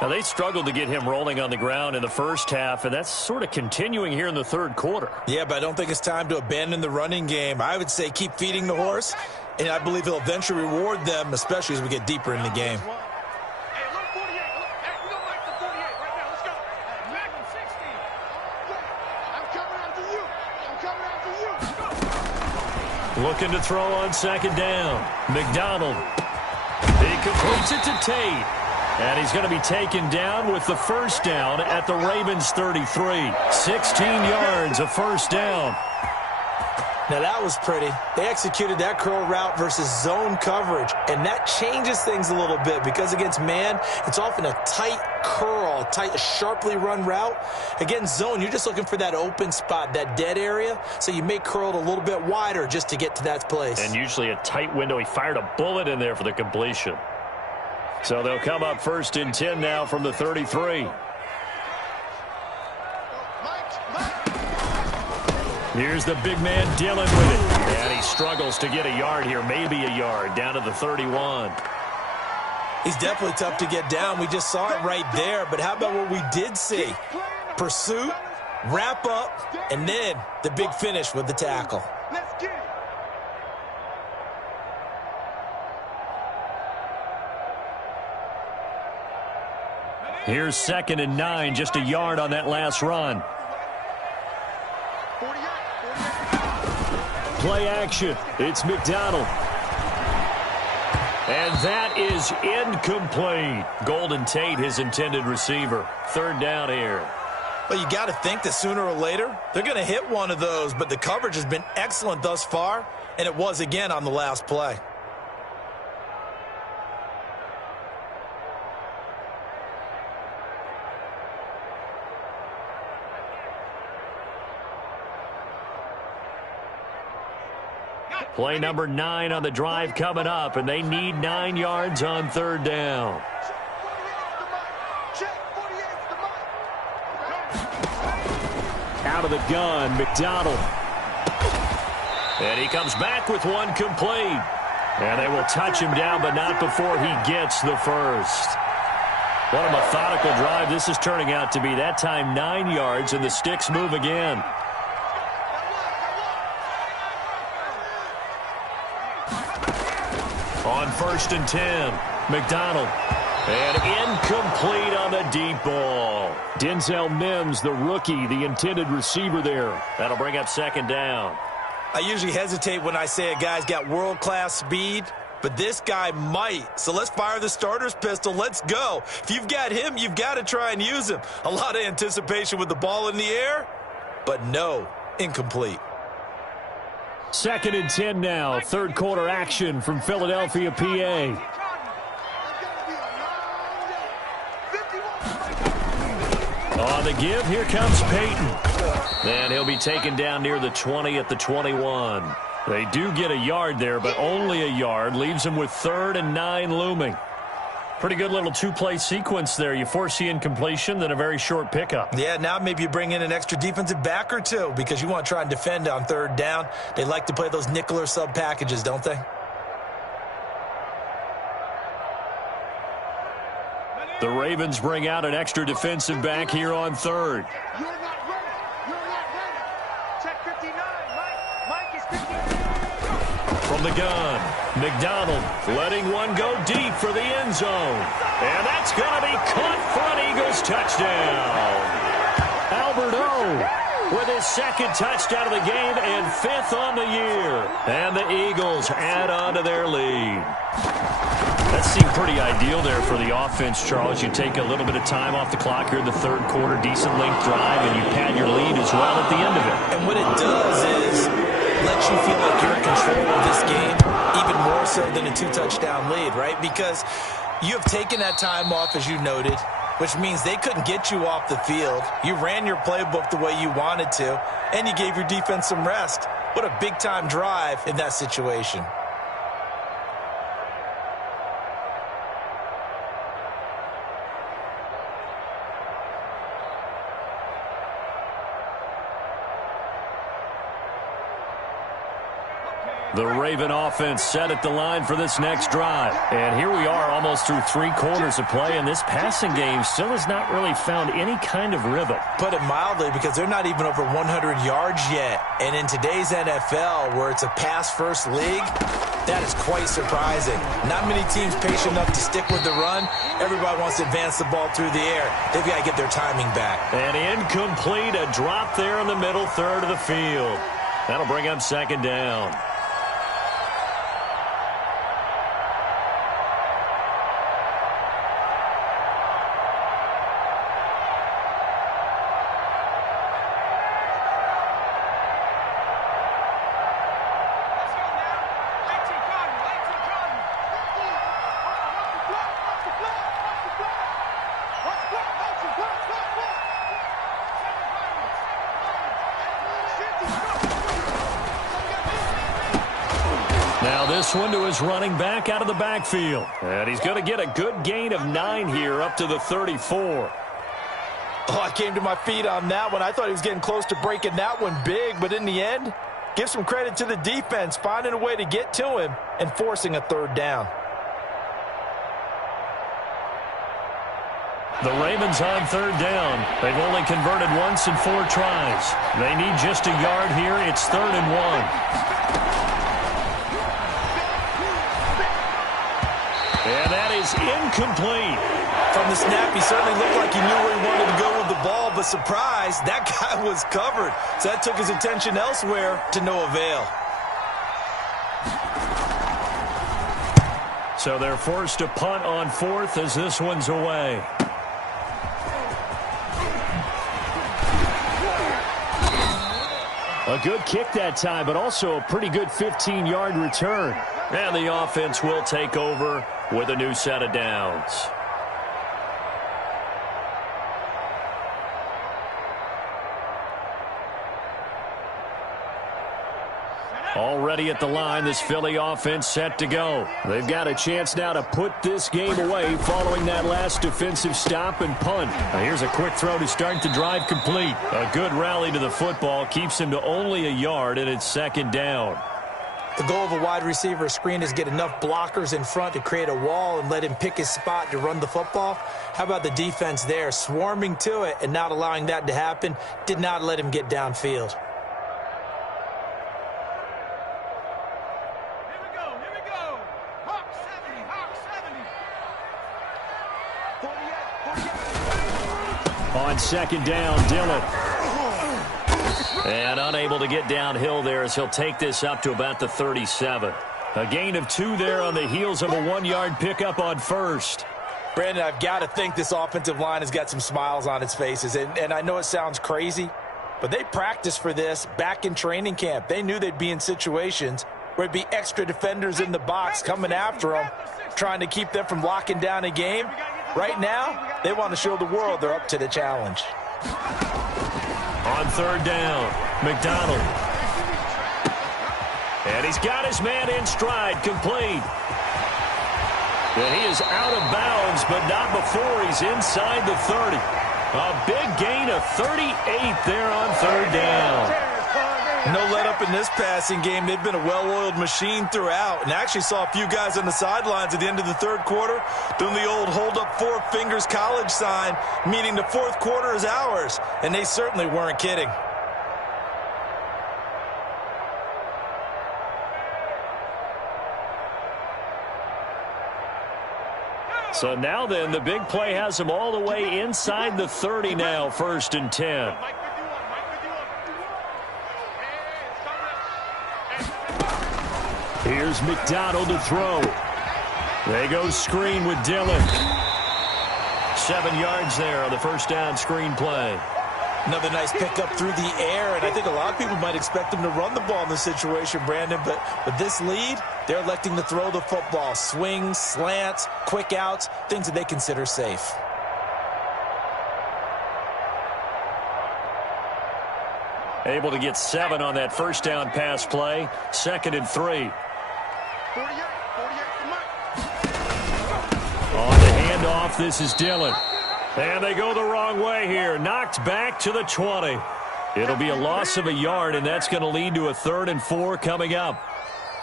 Now, they struggled to get him rolling on the ground in the first half, and that's sort of continuing here in the 3rd quarter. Yeah, but I don't think it's time to abandon the running game. I would say keep feeding the horse, and I believe he'll eventually reward them, especially as we get deeper in the game. Looking to throw on 2nd down. McDonald. He completes it to Tate. And he's going to be taken down with the first down at the Ravens 33. 16 yards, a first down. Now that was pretty. They executed that curl route versus zone coverage, and that changes things a little bit because against man, it's often a tight curl, a sharply run route. Against zone, you're just looking for that open spot, that dead area, so you may curl it a little bit wider just to get to that place. And usually a tight window. He fired a bullet in there for the completion. So they'll come up 1st and 10 now from the 33. Here's the big man dealing with it. And he struggles to get a yard here, maybe a yard, down to the 31. He's definitely tough to get down. We just saw it right there. But how about what we did see? Pursuit, wrap up, and then the big finish with the tackle. Let's get it. Here's 2nd and 9, just a yard on that last run. Play action. It's McDonald. And that is incomplete. Golden Tate, his intended receiver. 3rd down here. Well, you got to think that sooner or later, they're going to hit one of those, but the coverage has been excellent thus far, and it was again on the last play. Play number 9 on the drive coming up, and they need 9 yards on 3rd down. Out of the gun, McDonald. And he comes back with one complete. And they will touch him down, but not before he gets the first. What a methodical drive this is turning out to be. That time 9 yards, and the sticks move again. On 1st and 10, McDonald. And incomplete on the deep ball. Denzel Mims, the rookie, the intended receiver there. That'll bring up 2nd down. I usually hesitate when I say a guy's got world-class speed, but this guy might. So let's fire the starter's pistol. Let's go. If you've got him, you've got to try and use him. A lot of anticipation with the ball in the air, but no, incomplete. 2nd and 10 now. 3rd quarter action from Philadelphia, PA. On the give, here comes Peyton. And he'll be taken down near the 20 at the 21. They do get a yard there, but only a yard. Leaves them with 3rd and 9 looming. Pretty good little 2-play sequence there. You force the incompletion, then a very short pickup. Yeah, now maybe you bring in an extra defensive back or two because you want to try and defend on 3rd down. They like to play those nickel or sub packages, don't they? The Ravens bring out an extra defensive back here on 3rd. You're not ready. You're not ready. Check 59. Mike is 59. From the gun, McDonald letting one go deep for the end zone. And that's going to be caught for an Eagles touchdown. Albert O with his 2nd touchdown of the game and 5th on the year. And the Eagles add on to their lead. That seemed pretty ideal there for the offense, Charles. You take a little bit of time off the clock here in the 3rd quarter, decent length drive, and you pad your lead as well at the end of it. And what it does is let you feel like you're in control of this game, even more so than a 2-touchdown lead, right? Because you have taken that time off, as you noted, which means they couldn't get you off the field. You ran your playbook the way you wanted to, and you gave your defense some rest. What a big-time drive in that situation. The Raven offense set at the line for this next drive. And here we are almost through 3 quarters of play, and this passing game still has not really found any kind of rhythm. Put it mildly, because they're not even over 100 yards yet. And in today's NFL, where it's a pass-first league, that is quite surprising. Not many teams patient enough to stick with the run. Everybody wants to advance the ball through the air. They've got to get their timing back. And incomplete, a drop there in the middle third of the field. That'll bring up 2nd down. this one to his running back out of the backfield. And he's going to get a good gain of 9 here up to the 34. Oh, I came to my feet on that one. I thought he was getting close to breaking that one big, but in the end, give some credit to the defense, finding a way to get to him and forcing a third down. The Ravens on third down. They've only converted once in 4 tries. They need just a yard here. It's 3rd and 1. And that is incomplete. From the snap, he certainly looked like he knew where he wanted to go with the ball, but surprise, that guy was covered. So that took his attention elsewhere to no avail. So they're forced to punt on 4th as this one's away. A good kick that time, but also a pretty good 15-yard return. And the offense will take over with a new set of downs. Already at the line, this Philly offense set to go. They've got a chance now to put this game away following that last defensive stop and punt. Now here's a quick throw to start the drive complete. A good rally to the football keeps him to only a yard, and it's 2nd down. The goal of a wide receiver screen is get enough blockers in front to create a wall and let him pick his spot to run the football. How about the defense there, swarming to it and not allowing that to happen? Did not let him get downfield. On 2nd down, Dillon. And unable to get downhill there as he'll take this up to about the 37. A gain of 2 there on the heels of a 1-yard pickup on 1st. Brandon, I've got to think this offensive line has got some smiles on its faces. And I know it sounds crazy, but they practiced for this back in training camp. They knew they'd be in situations where it'd be extra defenders in the box coming after them, trying to keep them from locking down a game. Right now, they want to show the world they're up to the challenge. On 3rd down, McDonald. And he's got his man in stride, complete. And he is out of bounds, but not before he's inside the 30. A big gain of 38 there on 3rd down. No let up in this passing game. They've been a well-oiled machine throughout. And actually saw a few guys on the sidelines at the end of the 3rd quarter doing the old hold up 4 fingers college sign, meaning the 4th quarter is ours. And they certainly weren't kidding. So now then, the big play has him all the way inside the 30 now, 1st and 10. Here's McDonald to throw. They go screen with Dillon. 7 yards there on the 1st down screen play. Another nice pickup through the air, and I think a lot of people might expect them to run the ball in this situation, Brandon, but with this lead, they're electing to throw the football. Swings, slants, quick outs, things that they consider safe. Able to get 7 on that 1st down pass play. 2nd and 3. On the handoff, this is Dillon. And they go the wrong way here. Knocked back to the 20. It'll be a loss of a yard, and that's going to lead to a 3rd and 4 coming up.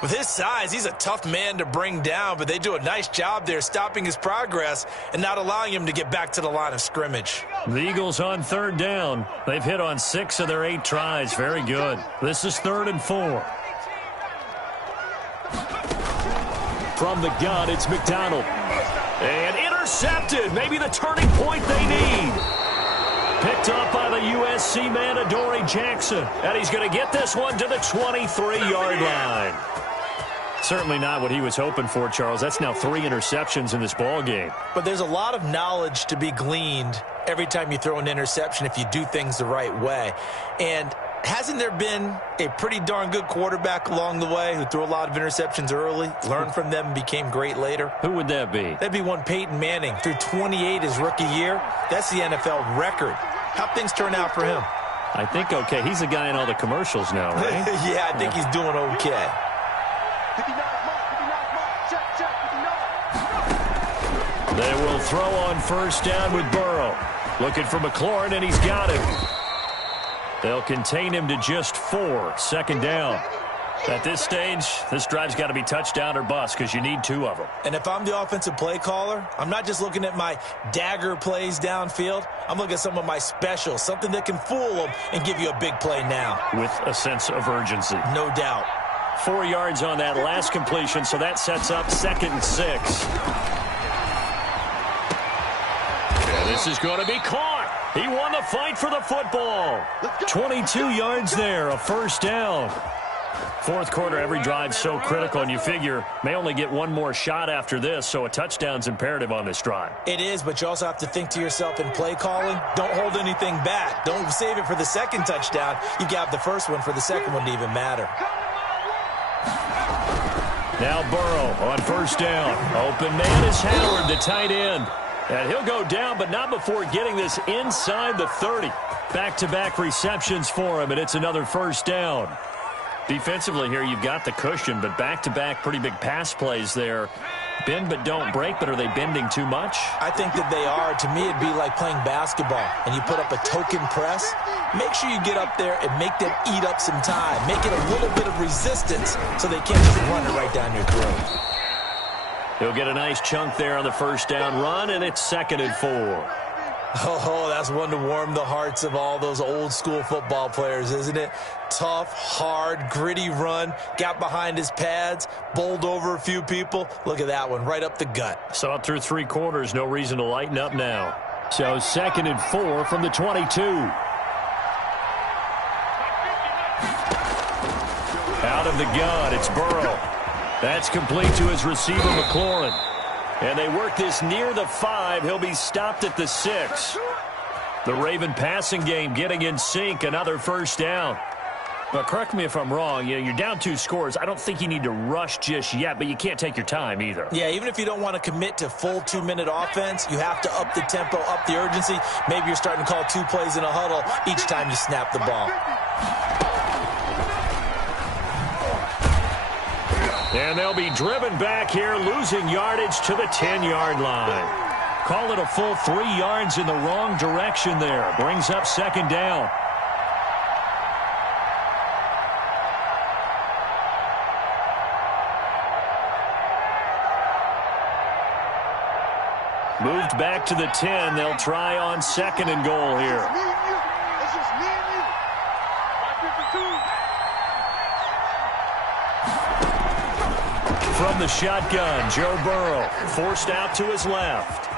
With his size, he's a tough man to bring down, but they do a nice job there stopping his progress and not allowing him to get back to the line of scrimmage. The Eagles on 3rd down. They've hit on 6 of their 8 tries. Very good. This is 3rd and 4. From the gun, it's McDonald. And intercepted. Maybe the turning point they need. Picked up by the USC man, Adoree Jackson. And he's going to get this one to the 23-yard line. Certainly not what he was hoping for, Charles. That's now 3 interceptions in this ball game. But there's a lot of knowledge to be gleaned every time you throw an interception if you do things the right way. And hasn't there been a pretty darn good quarterback along the way who threw a lot of interceptions early, learned from them, and became great later? Who would that be? That'd be one Peyton Manning. Threw 28 his rookie year. That's the NFL record. How'd things turn out for him? I think okay. He's the guy in all the commercials now, right? Yeah, I think he's doing okay. They will throw on first down with Burrow. Looking for McLaurin, and he's got him. They'll contain him to just 4. Second down. At this stage, this drive's got to be touchdown or bust because you need 2 of them. And if I'm the offensive play caller, I'm not just looking at my dagger plays downfield. I'm looking at some of my specials, something that can fool them and give you a big play now. With a sense of urgency. No doubt. 4 yards on that last completion, so that sets up 2nd and 6. And this is going to be caught. He won the fight for the football. 22 yards there, a first down. Fourth quarter, every drive so critical, and you figure may only get one more shot after this, so a touchdown's imperative on this drive. It is, but you also have to think to yourself in play calling, don't hold anything back. Don't save it for the second touchdown. You got the first one for the second one to even matter. Now Burrow on first down. Open man is Howard, the tight end. And he'll go down, but not before getting this inside the 30. Back-to-back receptions for him, and it's another first down. Defensively here, you've got the cushion, but back-to-back pretty big pass plays there. Bend but don't break, but are they bending too much? I think that they are. To me, it'd be like playing basketball, and you put up a token press. Make sure you get up there and make them eat up some time. Make it a little bit of resistance so they can't just run it right down your throat. He'll get a nice chunk there on the first down run, and it's 2nd and 4. Oh, that's one to warm the hearts of all those old-school football players, isn't it? Tough, hard, gritty run, got behind his pads, bowled over a few people. Look at that one, right up the gut. Saw it through 3 quarters, no reason to lighten up now. So 2nd and 4 from the 22. Out of the gun, it's Burrow. That's complete to his receiver, McLaurin. And they work this near the 5. He'll be stopped at the 6. The Raven passing game getting in sync. Another first down. But correct me if I'm wrong. You're down 2 scores. I don't think you need to rush just yet, but you can't take your time either. Yeah, even if you don't want to commit to full 2-minute offense, you have to up the tempo, up the urgency. Maybe you're starting to call 2 plays in a huddle each time you snap the ball. And they'll be driven back here, losing yardage to the 10-yard line. Call it a full 3 yards in the wrong direction there. Brings up 2nd down. Moved back to the 10. They'll try on 2nd and goal here. It's just me and you. 552. From the shotgun, Joe Burrow forced out to his left.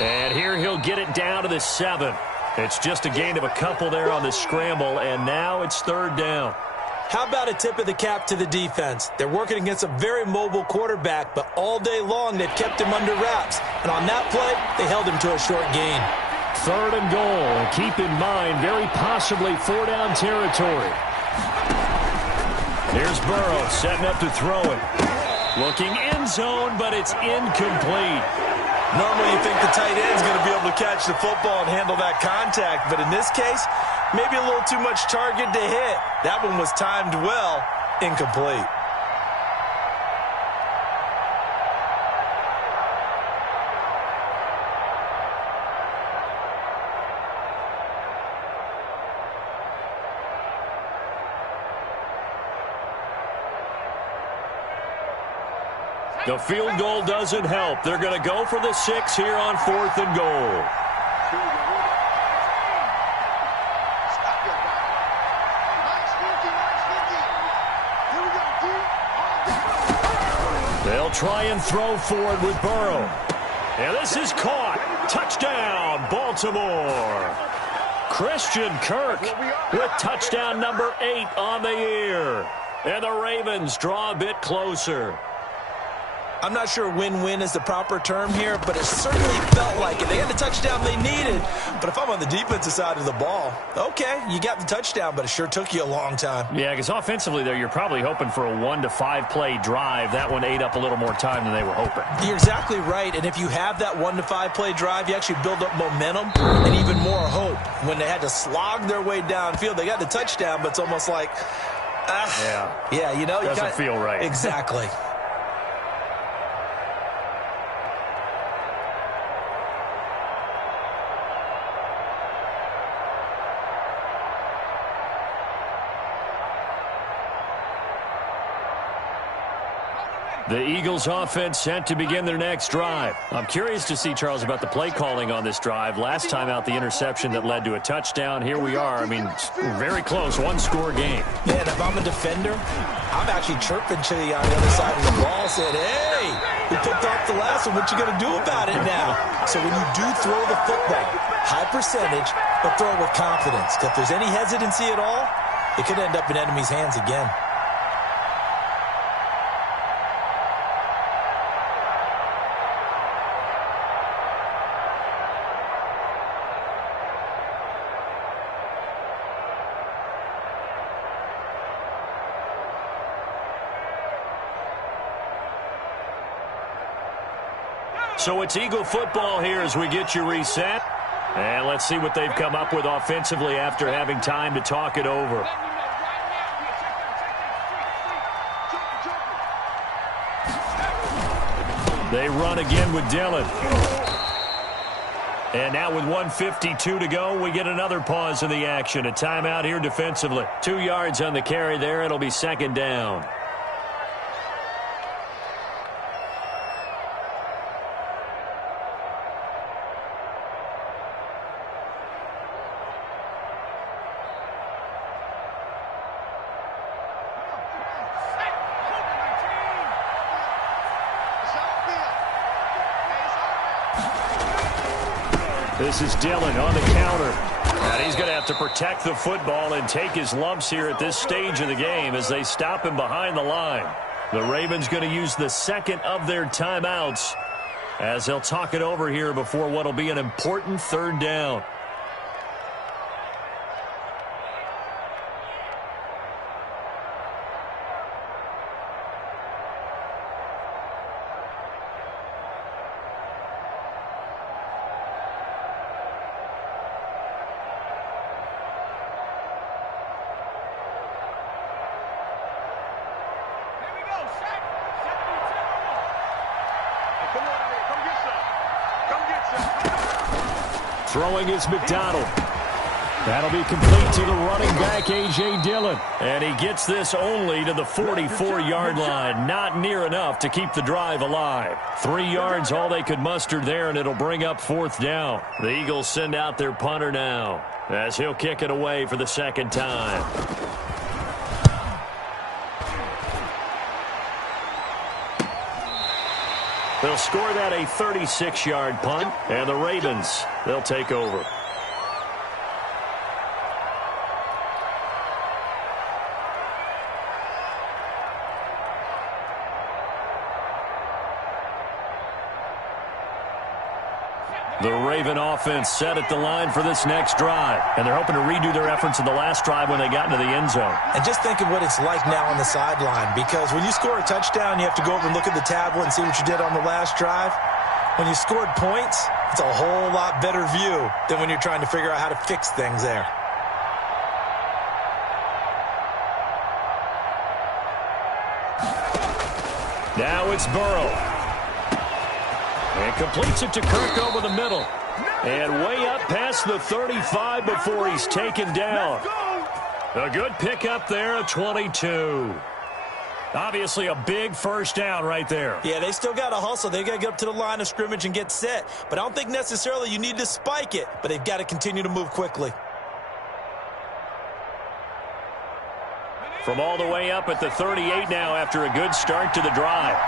And here he'll get it down to the 7. It's just a gain of a couple there on the scramble, and now it's 3rd down. How about a tip of the cap to the defense? They're working against a very mobile quarterback, but all day long they've kept him under wraps. And on that play, they held him to a short gain. 3rd and goal. And keep in mind, very possibly 4-down territory. Here's Burrow setting up to throw it. Looking end zone, but it's incomplete. Normally you think the tight end's going to be able to catch the football and handle that contact, but in this case, maybe a little too much target to hit. That one was timed well, incomplete. The field goal doesn't help. They're going to go for the 6 here on 4th and goal. They'll try and throw forward with Burrow. And this is caught. Touchdown, Baltimore. Christian Kirk with touchdown number 8 on the year. And the Ravens draw a bit closer. I'm not sure win-win is the proper term here, but it certainly felt like it. They had the touchdown they needed. But if I'm on the defensive side of the ball, okay, you got the touchdown, but it sure took you a long time. Yeah, because offensively there, you're probably hoping for a 1 to 5 play drive. That one ate up a little more time than they were hoping. You're exactly right, and if you have that 1 to 5 play drive, you actually build up momentum and even more hope. When they had to slog their way downfield, they got the touchdown, but it's almost like, yeah, you know. Doesn't feel right. Exactly. The Eagles offense set to begin their next drive. I'm curious to see, Charles, about the play calling on this drive. Last time out, the interception that led to a touchdown. Here we are. I mean, very close, one-score game. Yeah, and if I'm a defender, I'm actually chirping to you on the other side of the ball, saying, hey, we picked off the last one. What you going to do about it now? So when you do throw the football, high percentage, but throw it with confidence. If there's any hesitancy at all, it could end up in enemy's hands again. So it's Eagle football here as we get you reset. And let's see what they've come up with offensively after having time to talk it over. They run again with Dillon. And now with 1:52 to go, we get another pause in the action. A timeout here defensively. 2 yards on the carry there. It'll be second down. This is Dillon on the counter. And he's going to have to protect the football and take his lumps here at this stage of the game as they stop him behind the line. The Ravens going to use the second of their timeouts as they'll talk it over here before what will be an important third down. Throwing is McDonald. That'll be complete to the running back, A.J. Dillon. And he gets this only to the 44-yard line. Not near enough to keep the drive alive. 3 yards, all they could muster there, and it'll bring up fourth down. The Eagles send out their punter now as he'll kick it away for the second time. They'll score that a 36-yard punt, and the Ravens, they'll take over. The Raven offense set at the line for this next drive. And they're hoping to redo their efforts in the last drive when they got into the end zone. And just think of what it's like now on the sideline, because when you score a touchdown, you have to go over and look at the tablet and see what you did on the last drive. When you scored points, it's a whole lot better view than when you're trying to figure out how to fix things there. Now it's Burrow. And completes it to Kirk over the middle. And way up past the 35 before he's taken down. A good pickup there at 22. Obviously a big first down right there. Yeah, they still got to hustle. They got to get up to the line of scrimmage and get set. But I don't think necessarily you need to spike it. But they've got to continue to move quickly. From all the way up at the 38 now after a good start to the drive.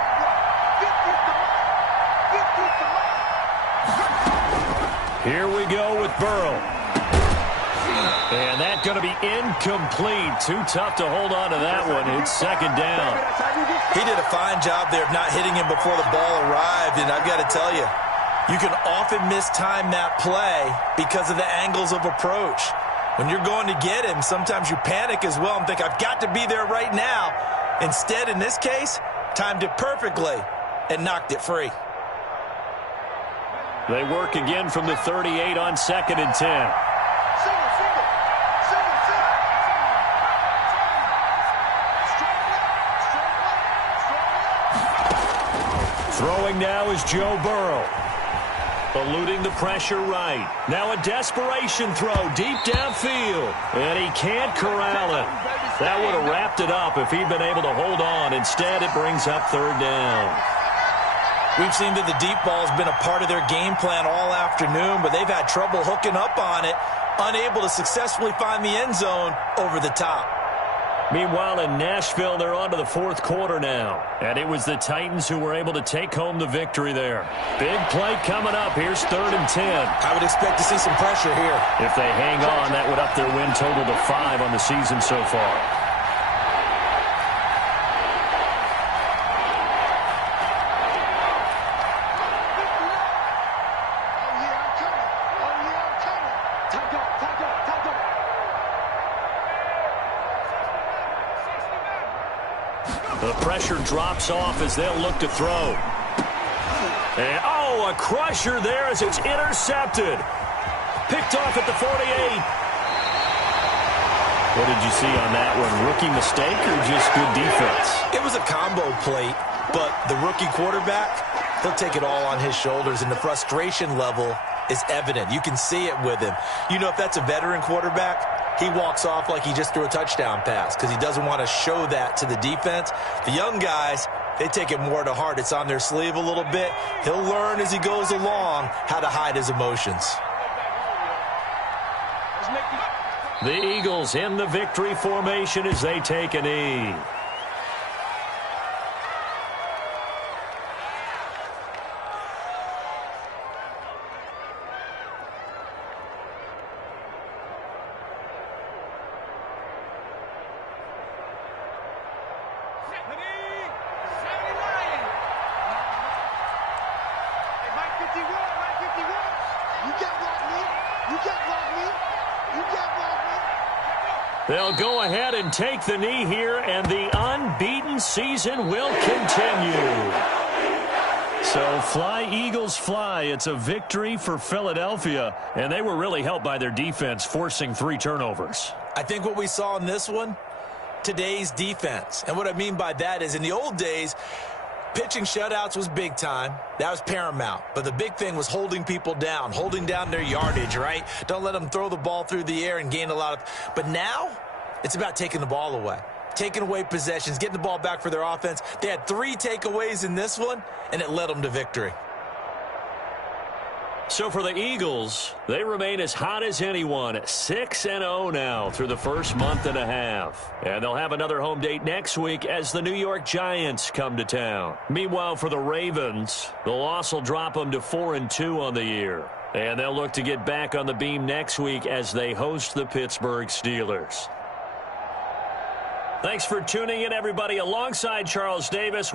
Here we go with Burrow. And that's going to be incomplete. Too tough to hold on to that one. It's second down. He did a fine job there of not hitting him before the ball arrived. And I've got to tell you, you can often mistime that play because of the angles of approach. When you're going to get him, sometimes you panic as well and think, I've got to be there right now. Instead, in this case, timed it perfectly and knocked it free. They work again from the 38 on 2nd and 10. Throwing now is Joe Burrow. Eluding the pressure right. Now a desperation throw deep downfield. And he can't corral it. That would have wrapped it up if he'd been able to hold on. Instead, it brings up third down. We've seen that the deep ball has been a part of their game plan all afternoon, but they've had trouble hooking up on it, unable to successfully find the end zone over the top. Meanwhile, in Nashville, they're on to the fourth quarter now. And it was the Titans who were able to take home the victory there. Big play coming up. Here's 3rd and 10. I would expect to see some pressure here. If they hang on, that would up their win total to 5 on the season so far. The pressure drops off as they'll look to throw. And, a crusher there as it's intercepted. Picked off at the 48. What did you see on that one? Rookie mistake or just good defense? It was a combo plate, but the rookie quarterback, he'll take it all on his shoulders, and the frustration level is evident. You can see it with him. You know, if that's a veteran quarterback, he walks off like he just threw a touchdown pass because he doesn't want to show that to the defense. The young guys, they take it more to heart. It's on their sleeve a little bit. He'll learn as he goes along how to hide his emotions. The Eagles in the victory formation as they take a knee. They'll go ahead and take the knee here, and the unbeaten season will continue. So fly, Eagles, fly. It's a victory for Philadelphia, and they were really helped by their defense, forcing 3 turnovers. I think what we saw in this one, today's defense. And what I mean by that is in the old days, pitching shutouts was big time. That was paramount. But the big thing was holding people down, holding down their yardage, right? Don't let them throw the ball through the air and gain a lot of... But now, it's about taking the ball away. Taking away possessions, getting the ball back for their offense. They had 3 takeaways in this one, and it led them to victory. So for the Eagles, they remain as hot as anyone, 6-0 now through the first month and a half. And they'll have another home date next week as the New York Giants come to town. Meanwhile, for the Ravens, the loss will drop them to 4-2 on the year. And they'll look to get back on the beam next week as they host the Pittsburgh Steelers. Thanks for tuning in, everybody. Alongside Charles Davis,